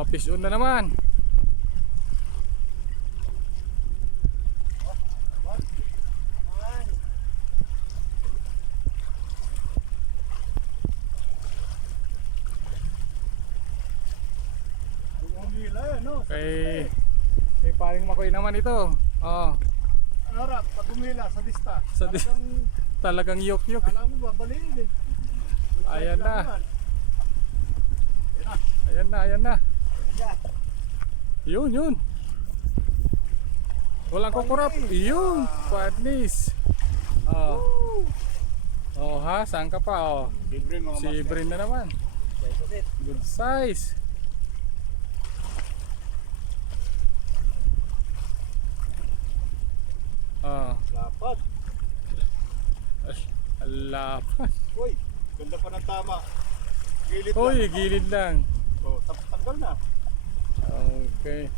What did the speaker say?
Oh, fish on na naman. Kay may paring makoy naman ito. Oh. Ang harap, pag umila sa dista. Talagang yok-yok. Alam mo, babaliin eh. Ayan na. Ayan na, ayan na. Yun. Walang kukurap. Yun, padnis. Oh. Oh ha, saan ka pa? Oh. Si Brin na naman. Good size. Oh. Lapad. Lapad. Uy, ganda pa ng tama. Gilid Uy, lang. gilid lang. Oh, tapos tanggal na. Okay.